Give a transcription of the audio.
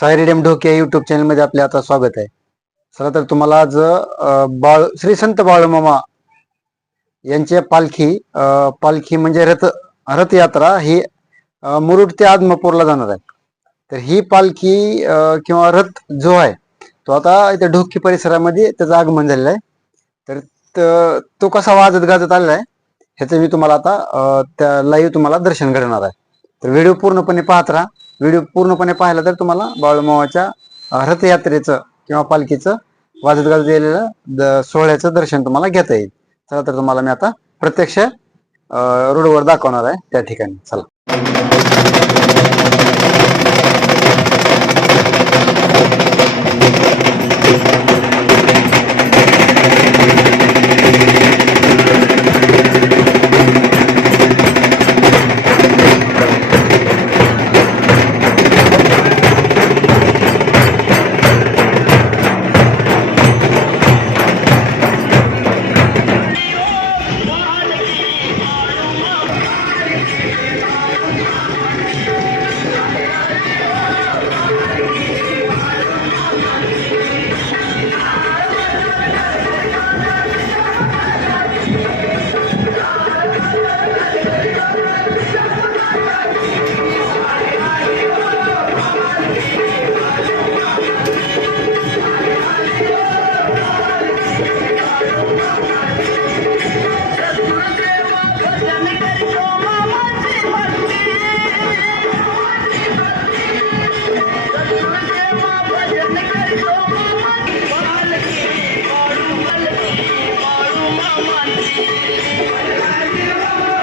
सायरीडेम ढोके या युट्यूब चॅनलमध्ये आपले आता स्वागत आहे. चला तर तुम्हाला आज बाळ श्री संत बाळूमामा यांची पालखी पालखी म्हणजे रथ रथयात्रा ही मुरुड ते आदमापूरला जाणार आहे. तर ही पालखी किंवा रथ जो आहे तो आता इथे ढोकी परिसरामध्ये त्याचं आगमन झालेलं आहे. तर त- तो कसा वाजत गाजत आलेला आहे ह्याचं मी तुम्हाला आता त्या लाईव्ह तुम्हाला दर्शन घडवणार आहे. तर व्हिडिओ पूर्णपणे पाहत राहा. व्हिडिओ पूर्णपणे पाहिला तर तुम्हाला बाळूमावाच्या रथयात्रेचं किंवा पालखीचं वाजत गाजत गेलेलं द- सोहळ्याचं दर्शन तुम्हाला घेता येईल. चला तर तुम्हाला मी आता प्रत्यक्ष रोडवर दाखवणार आहे. त्या ठिकाणी चला. Vai, vai, vai, vai,